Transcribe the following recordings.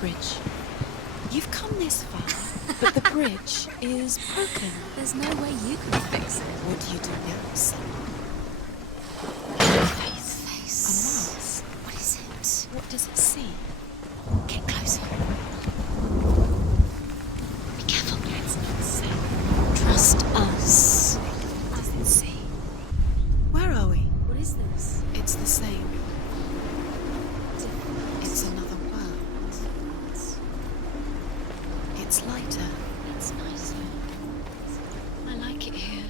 bridge. You've come this far, but the bridge is broken. There's no way you can fix it. What do you do now, Senua? Face. A mask. What is it? What does it see? Get closer. Be careful. It's not safe. Trust us. What does it see? Where are we? What is this? It's the same. It's another world. It's lighter. It's nicer. I like it here.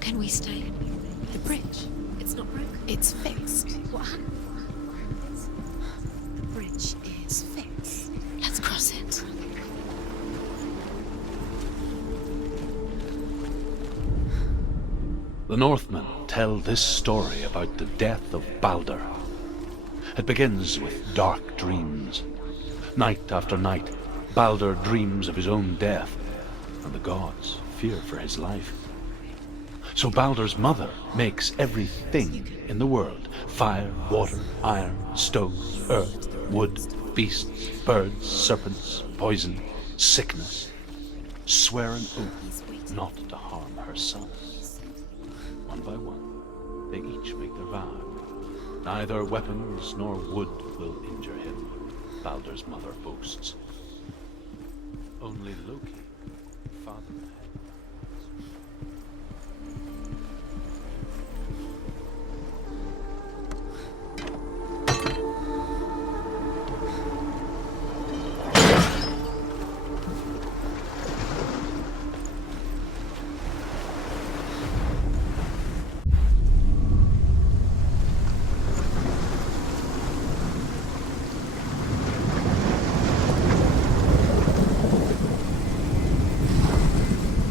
Can we stay? The bridge. It's not broken. It's fixed. What happened? The bridge is fixed. Let's cross it. The Northmen tell this story about the death of Baldur. It begins with dark dreams. Night after night, Baldur dreams of his own death, and the gods fear for his life. So Baldur's mother makes everything in the world: fire, water, iron, stone, earth, wood, beasts, birds, serpents, poison, sickness, swear an oath not to harm her son. One by one, they each make their vow. Neither weapons nor wood will injure him, Baldur's mother boasts. Only Loki, father of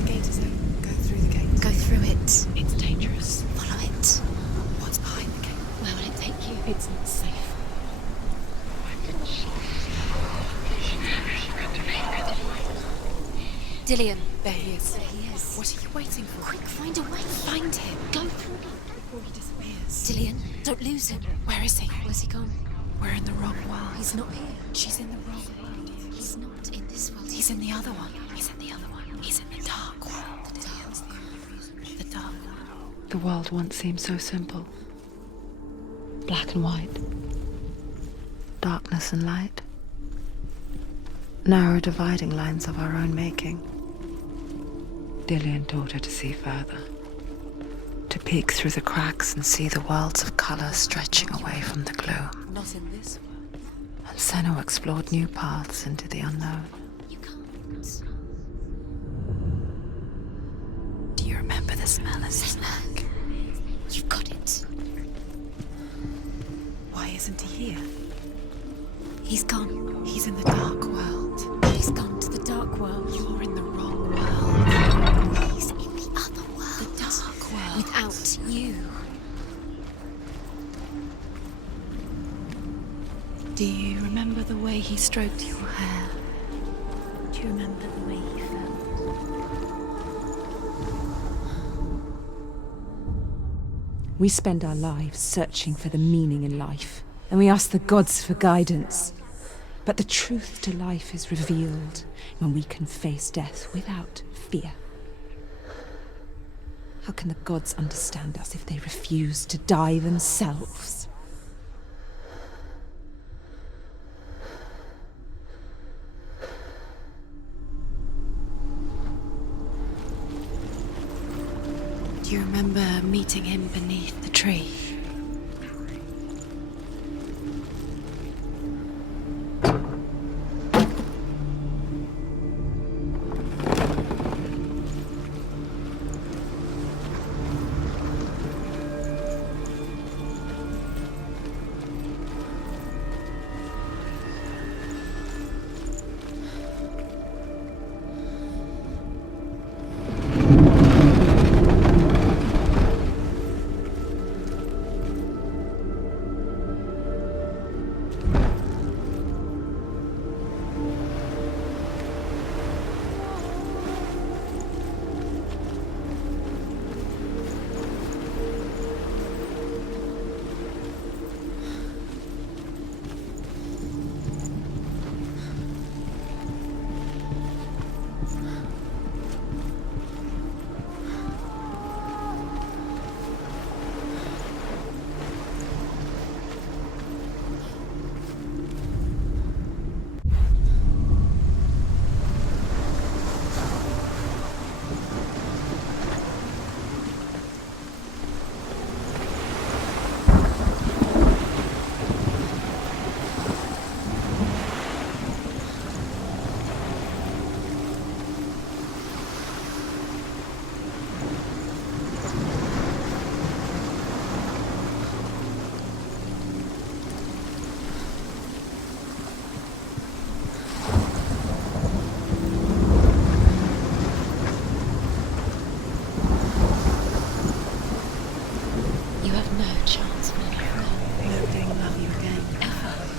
Gate is open. Go through the gate. Go through it. It's dangerous. Follow it. What's behind the gate? Where will it take you? It's not safe. Dillion. There he is. There he is. What are you waiting for? Quick, find a way. Find him. Go through. Before he disappears. Dillion, don't lose him. Where is he? Where's he gone? We're in the wrong world. He's not here. She's in the wrong world. He's not in this world. He's in the other one. He's in the other one. He's in the dark world. The dark world. The world once seemed so simple. Black and white. Darkness and light. Narrow dividing lines of our own making. Dillion taught her to see further. To peek through the cracks and see the worlds of color stretching away from the gloom. Not in this world. And Senua explored new paths into the unknown. You can't. Do you remember the smell of his neck? You've got it. Why isn't he here? He's gone. He's in the dark world. He's gone to the dark world. You're in the wrong world. He's in the other world. The dark world. Without you. Do you remember the way he stroked your hair? Do you remember the way he felt? We spend our lives searching for the meaning in life, and we ask the gods for guidance. But the truth to life is revealed when we can face death without fear. How can the gods understand us if they refuse to die themselves? Do you remember meeting him beneath the tree?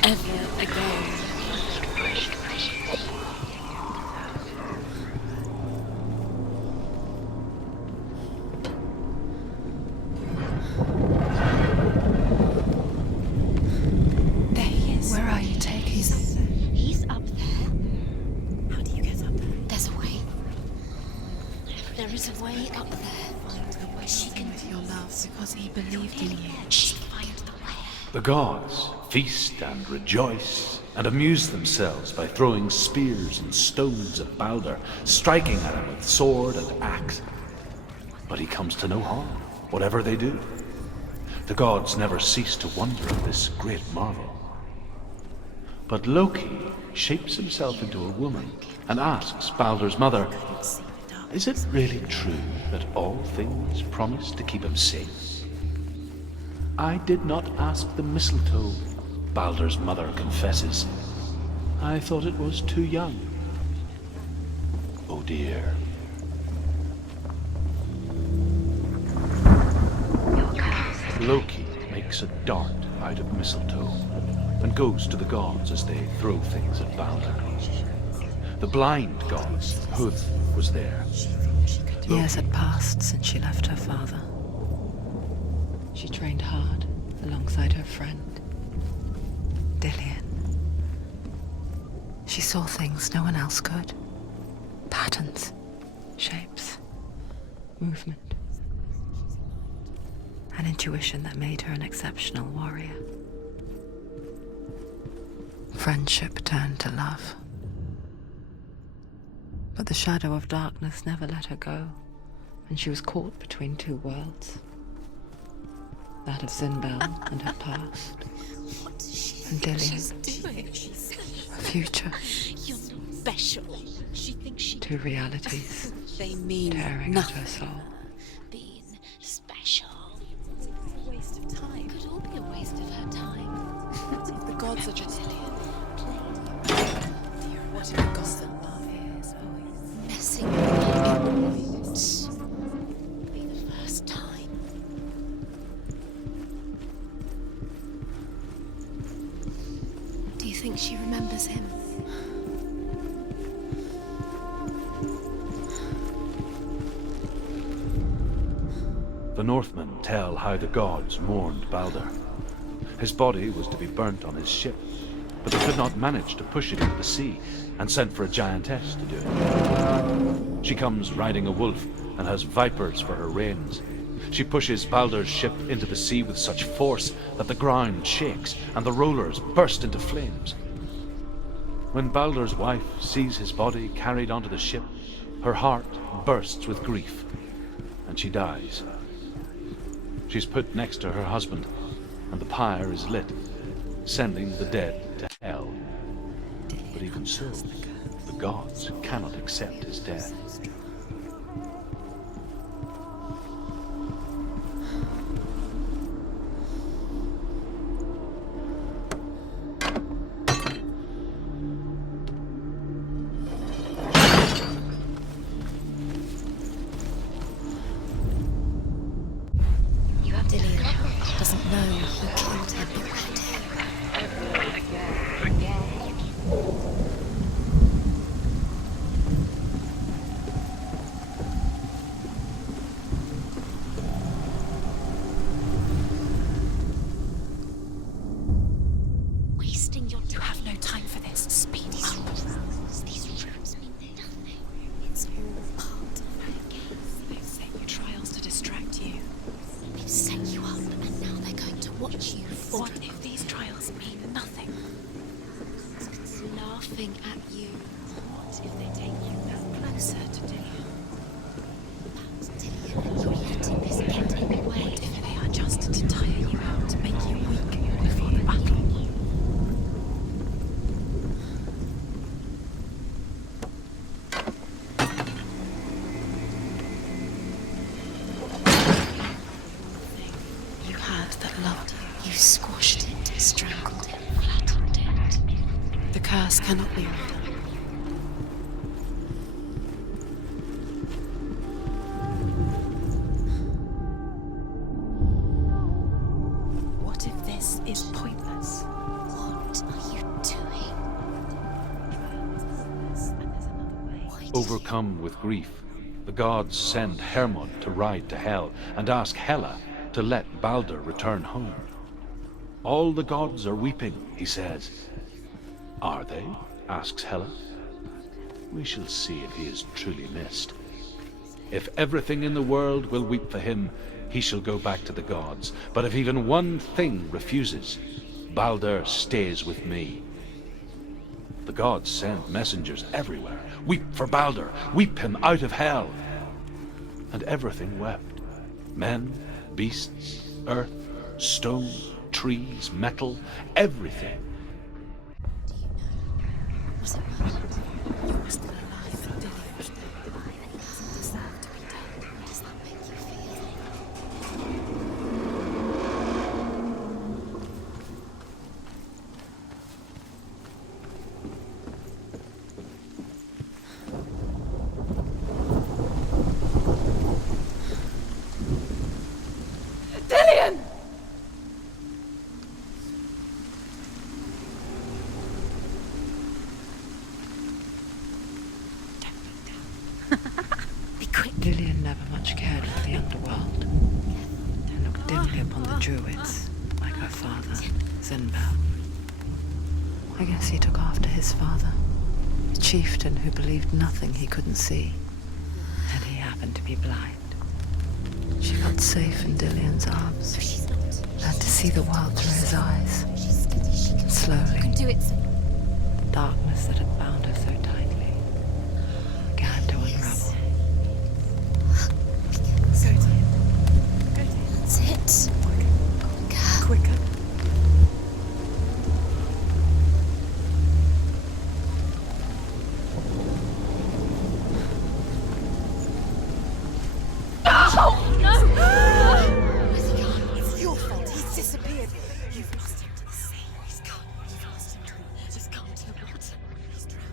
ever again. There he is. Where are you taking He's us? He's up there. How do you get up there? There's a way. There is a way up there. She can With your love because he believed in you. She can find the way. The gods feast and rejoice and amuse themselves by throwing spears and stones at Balder, striking at him with sword and axe. But he comes to no harm, whatever they do. The gods never cease to wonder at this great marvel. But Loki shapes himself into a woman and asks Balder's mother, "Is it really true that all things promise to keep him safe?" "I did not ask the mistletoe," Balder's mother confesses. "I thought it was too young." Oh dear. Loki makes a dart out of mistletoe and goes to the gods as they throw things at Balder. The blind gods, Hud, was there. Years had passed since she left her father. She trained hard alongside her friend, Dillian. She saw things no one else could. Patterns, shapes, movement. An intuition that made her an exceptional warrior. Friendship turned to love. But the shadow of darkness never let her go, and she was caught between two worlds. That of Zinbel and her past, and Dillian, her future. You're special. She thinks she Two realities they mean tearing at nothing. her soul. Being special. It's a waste of time. It could all be a waste of her time. If the gods are just what if the gods that love is always messing with her? It wouldn't be the first time. Do you think she remembers him? The Northmen tell how the gods mourned Balder. His body was to be burnt on his ship, but they could not manage to push it into the sea and sent for a giantess to do it. She comes riding a wolf and has vipers for her reins. She pushes Balder's ship into the sea with such force that the ground shakes and the rollers burst into flames. When Balder's wife sees his body carried onto the ship, her heart bursts with grief, and she dies. She's put next to her husband, and the pyre is lit, sending the dead to hell. But even so, the gods cannot accept his death. You have Dillian. Doesn't know who killed him. Wasting your time. You have no time for this. Speed up. These rooms mean nothing. It's all part of her game. They've set you trials to distract you. They've set you up, and now they're going to watch you fall. What if these trials mean nothing? It's laughing at you. What if they take you now closer to Dillian? Dillian, you're letting this get in the way. What if they are just to tire you out, to make you weak before the battle? You had that loved you. You squashed it, strangled it, flattened it. The curse cannot be undone. What if this is pointless? What are Overcome with grief, the gods send Hermod to ride to Hell and ask Hela to let Balder return home. All the gods are weeping, he says. Are they? Asks Hela. We shall see if he is truly missed. If everything in the world will weep for him, he shall go back to the gods. But if even one thing refuses, Balder stays with me. The gods send messengers everywhere. Weep for Balder, weep him out of Hell. And everything wept. Men, beasts, earth, stone, trees, metal, everything. Was it right? You were still alive and Dillion was dead. It doesn't deserve to be dead. How does that make you feel? Dillion! Be quick. Dillion never much cared for the underworld, and looked dimly upon the druids, like her father, Sinbad. I guess he took after his father, a chieftain who believed nothing he couldn't see, and he happened to be blind. She felt safe in Dillion's arms, So she's not. learned to see the world through his eyes. She's steady. She can Slowly, do it. darkness that had bound her so tightly began to unravel. Go to him. Go to him. That's it. Quicker. Quicker. Where's he gone? It's your fault. He's disappeared. You've lost him to the sea. He's gone. You've lost him to the... Just gone to the water. He's drowned.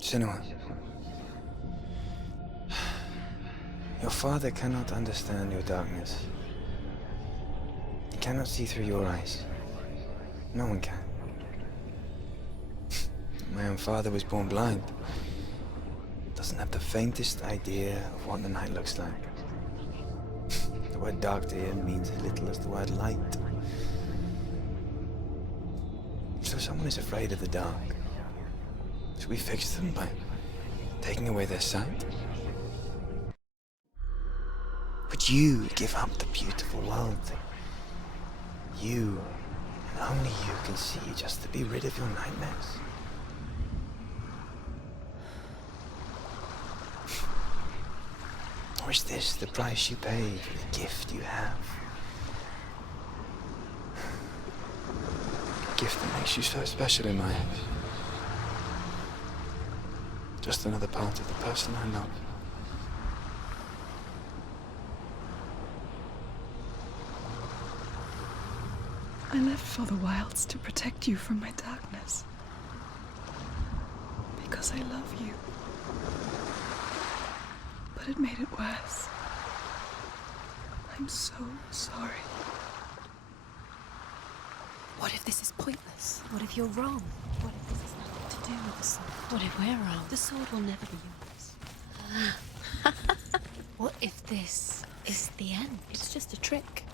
Senua, your father cannot understand your darkness. He cannot see through your eyes. No one can. My own father was born blind. Doesn't have the faintest idea of what the night looks like. The word dark to him means as little as the word light. So someone is afraid of the dark. Should we fix them by taking away their sight? Would you give up the beautiful world that you, and only you, can see just to be rid of your nightmares? Or is this the price you pay for the gift you have? A gift that makes you so special in my eyes. Just another part of the person I love. I left for the wilds to protect you from my darkness. Because I love you. But it made it worse. I'm so sorry. What if this is pointless? What if you're wrong? What if this has nothing to do with the sword? What if we're wrong? The sword will never be yours. What if this is the end? It's just a trick.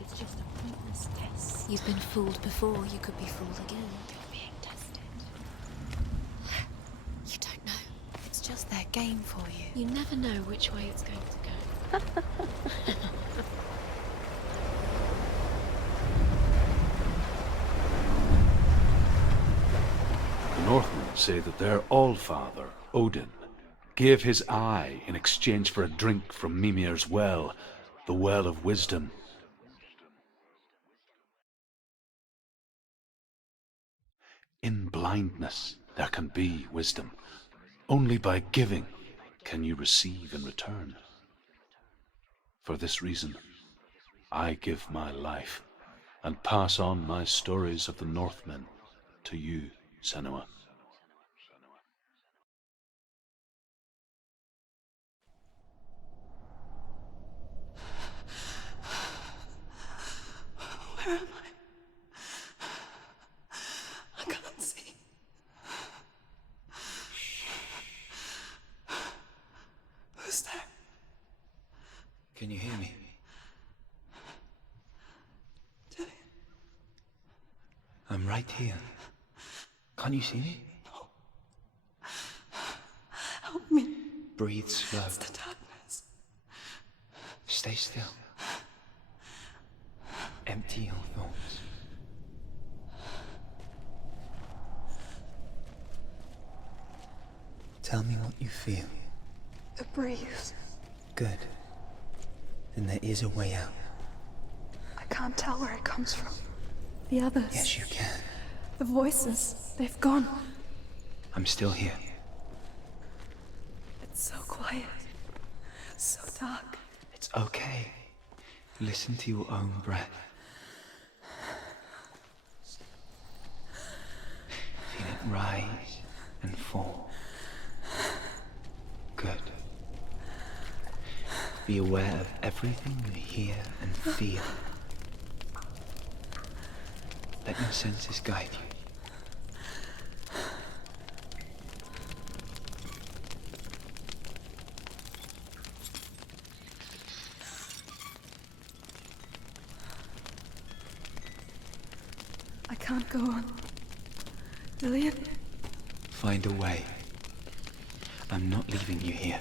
It's just a pointless test. You've been fooled before, you could be fooled again. You're being tested. You don't know. It's just their game for you. You never know which way it's going to go. The Northmen say that their Allfather, Odin, gave his eye in exchange for a drink from Mimir's well, the Well of Wisdom. In blindness there can be wisdom. Only by giving can you receive in return. For this reason, I give my life and pass on my stories of the Northmen to you, Senua. Where am I? I'm right here. Can't you see me? Help me. Breathe slow. It's the darkness. Stay still. Empty your thoughts. Tell me what you feel. The breeze. Good. Then there is a way out. I can't tell where it comes from. The others. Yes, you can. The voices. They've gone. I'm still here. It's so quiet. So dark. It's okay. Listen to your own breath. Feel it rise and fall. Good. Be aware of everything you hear and feel. Let your senses guide you. I can't go on. Lillian? Find a way. I'm not leaving you here.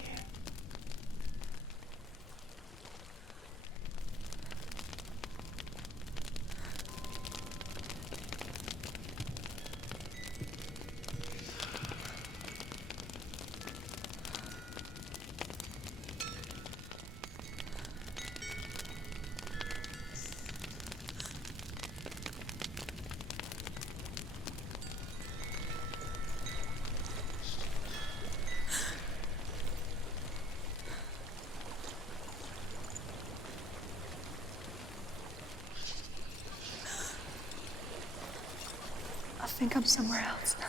I think I'm somewhere else now.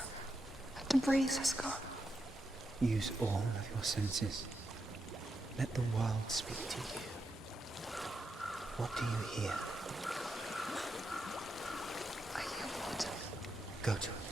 The breeze has gone. Use all of your senses. Let the world speak to you. What do you hear? I hear water. Go to it.